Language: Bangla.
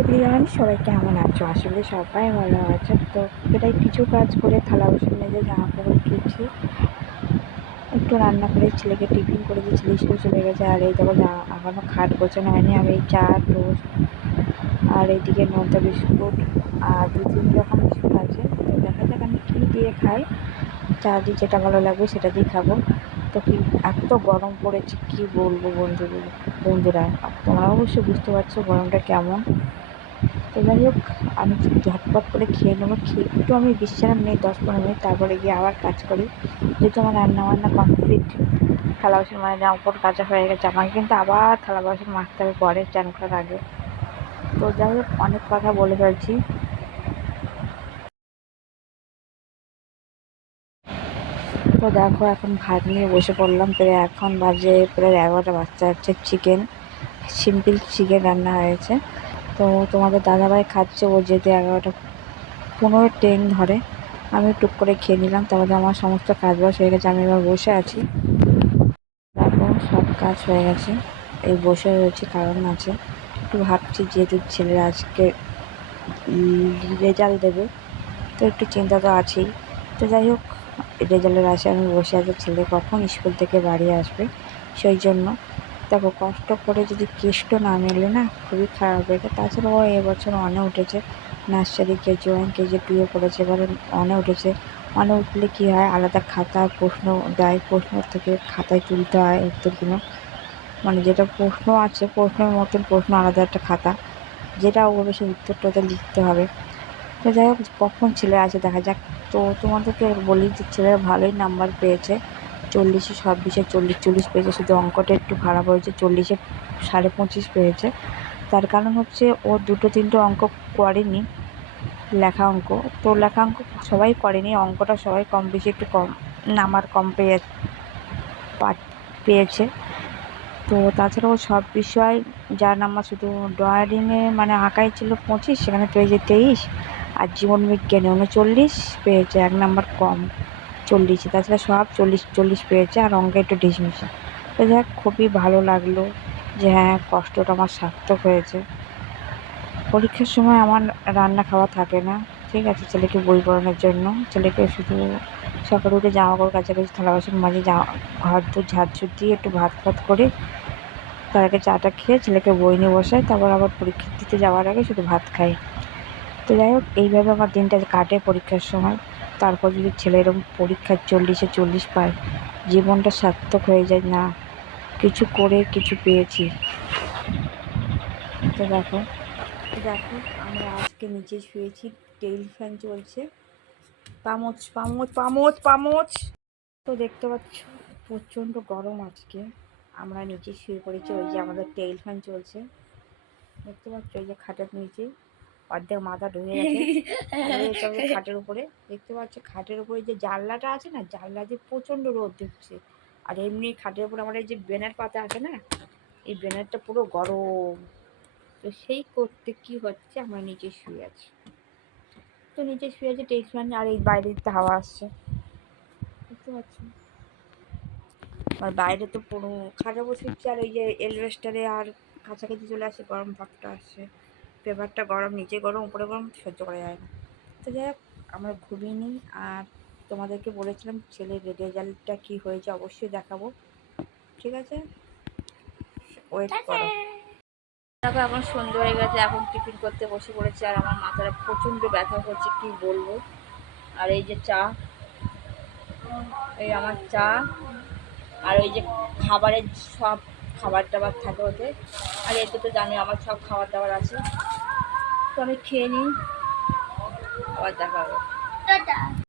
এভরিওয়ান, সবাই কেমন আছো? আসলে সবাই ভালো আছে। তো প্রায় কিছু কাজ করে থালা বাসন মেজে জামা কাপড় ধুচ্ছি, একটু রান্না করে ছেলেকে টিফিন করে দিয়ে ছেলে স্কুল চলে গেছে। আর এই দেখো এখনও খাট গোছানো হয়নি। আমি এই চা টোস্ট আর এইদিকে নোনতা বিস্কুট আর 2-3 রকম বিস্কুট আছে। তো দেখা যাক আমি কী দিয়ে খাই। চা দিয়ে যেটা ভালো লাগবে সেটা দিয়ে খাবো। তো কি এত গরম পড়েছে কি বলবো বন্ধুরা, তোমরা অবশ্যই বুঝতে পারছো গরমটা কেমন। তো যাই হোক, আমি ঝটপট করে খেয়ে নেবো। খেয়ে একটু আমি বিশ্রাম নিই 10-15 মিনিট, তারপরে গিয়ে আবার কাজ করি। যেহেতু আমার রান্নাবান্না কমপ্লিট, থালা বাসন মানে জামা কাপড় কাচা হয়ে গেছে, আমাকে কিন্তু আবার থালা বাসন মাজতে হবে পরে চান করার আগে। তো যাই হোক, অনেক কথা বলে ফেলছি। তো দেখো, এখন ভাত নিয়ে বসে পড়লাম। প্রায় এখন বাজে প্রায় 11টা বাজতে যাচ্ছে। সিম্পল চিকেন রান্না হয়েছে। তো তোমাদের দাদাভাই খাচ্ছে, ও যেতে 11টা 15-10 ধরে। আমি টুক করে খেয়ে নিলাম। তারপরে আমার সমস্ত কাজ বাজ হয়ে গেছে, আমি এবার বসে আছি। দেখো, সব কাজ হয়ে গেছে, এই বসে রয়েছি, কারণ আছে একটু ভাবছি, যেহেতু ছেলের আজকে রেজাল্ট দেবে, তো একটু চিন্তা তো আছেই। তো যাই হোক, রেজাল্টের আশে আমি বসে আছি, ছেলে কখন স্কুল থেকে বাড়ি আসবে সেই জন্য। দেখো, কষ্ট করে যদি কেষ্ট না মেলে না, খুবই খারাপ হয়ে যায়। তাছাড়াও এবছর অনে উঠেছে, নার্সারি KG1 KG2 পড়েছে, এবারে অনে উঠেছে। অনে উঠলে কী হয়, আলাদা খাতা প্রশ্ন দেয়, প্রশ্ন থেকে খাতায় তুলতে হয় উত্তরগুলো, মানে যেটা প্রশ্ন আছে প্রশ্নের মতন প্রশ্ন, আলাদা একটা খাতা, যেটা ওগুলো সেই উত্তরটাতে লিখতে হবে। তো যাই হোক, কখন ছেলে আসে দেখা যাক। তো তোমাদেরকে বলি যে ছেলেরা ভালোই নাম্বার পেয়েছে, 40-এ সব বিষয়ে 40 পেয়েছে। শুধু অঙ্কটা একটু খারাপ হয়েছে, 40-এ 25.5 পেয়েছে। তার কারণ হচ্ছে ও 2-3টে অঙ্ক করেনি, লেখা অঙ্ক। তো লেখা অঙ্ক সবাই করেনি, অঙ্কটা সবাই কম বেশি একটু কম নাম্বার কম পেয়েছে। তো তাছাড়াও সব বিষয় যার নাম্বার, শুধু ড্রয়িংয়ে মানে আঁকাই ছিল 25, সেখানে পেয়েছে 23। আর জীবন বিজ্ঞানে 39 পেয়েছে, 1 নাম্বার কম 40-এ। তাছাড়া সব 40 পেয়েছে, আর অঙ্কে একটু ঢিসমিশে। তো যাক, খুবই ভালো লাগলো যে হ্যাঁ, কষ্টটা আমার সার্থক হয়েছে। পরীক্ষার সময় আমার রান্না খাওয়া থাকে না, ঠিক আছে, ছেলেকে বই পড়ানোর জন্য। ছেলেকে শুধু সকালে উঠে জামা কাপড় কাচাকাচি, থালা বাসন মাঝে, ঘর দূর ঝাড়ঝুড় দিয়ে একটু ভাত করে তার আগে চাটা খেয়ে ছেলেকে বই নিয়ে বসাই, তারপর আবার পরীক্ষা দিতে যাওয়ার আগে শুধু ভাত খাই। তো যাই হোক, এইভাবে আমার দিনটা কাটে পরীক্ষার সময়। তারপর যদি ছেলে এরকম পরীক্ষার 40-এ 40 পায়, জীবনটা সার্থক হয়ে যায় না, কিছু করে কিছু পেয়েছি। তো দেখো, আমরা আজকে নিচে শুয়েছি, টেবিল ফ্যান চলছে, পামোচ পামোচ পামোচ পামোচ। তো দেখতে পাচ্ছ প্রচণ্ড গরম আজকে। আমরা নিচে শুয়ে পড়েছি, ওই যে আমাদের টেবিল ফ্যান চলছে, দেখতে পাচ্ছ, ওই যে খাটের নিচে অর্ধেক মাথা ঢুকে গেছে। খাটের উপরে দেখতে পাচ্ছ, খাটের উপরে যে জানলাটা আছে না, জানলা দিয়ে প্রচণ্ড রোদ ঢুকছে। আর এমনি খাটের উপরে আমার এই যে বেনার পাতা আছে না, এই বেনারটা পুরো গরম। তো সেই করতে কি হচ্ছে, আমরা নিচে শুয়ে আছি। তো নিচে শুয়ে আছে টেবিল ফ্যান, আর এই বাইরে দিতে হাওয়া আসছে, দেখতে পাচ্ছ। আর বাইরে তো পুরো খাটে বসেছি, আর ওই যে এলভেস্টারে আর কাছাকাছি চলে আসে, গরম ভাবটা আসছে। পেপারটা গরম, নিচে গরম, উপরে গরম, সহ্য করা যায় না। তো যাই হোক, আমরা ঘুমিয়ে নিই। আর তোমাদেরকে বলেছিলাম ছেলের রেজাল্টটা কী হয়েছে অবশ্যই দেখাবো, ঠিক আছে, ওয়েট করো। দেখো, এখন সন্ধ্যে হয়ে গেছে, এখন টিফিন করতে বসে পড়েছি। আর আমার মাথাটা প্রচণ্ড ব্যথা করছে, কি বলবো। আর এই যে চা, এই আমার চা, আর ওই যে খাবারের সব খাবার দাবার থাকে ওতে। আর এতে তো জানি আমার সব খাবার দাবার আছে। তো আমি খেয়ে নিই, আবার দেখা হবে।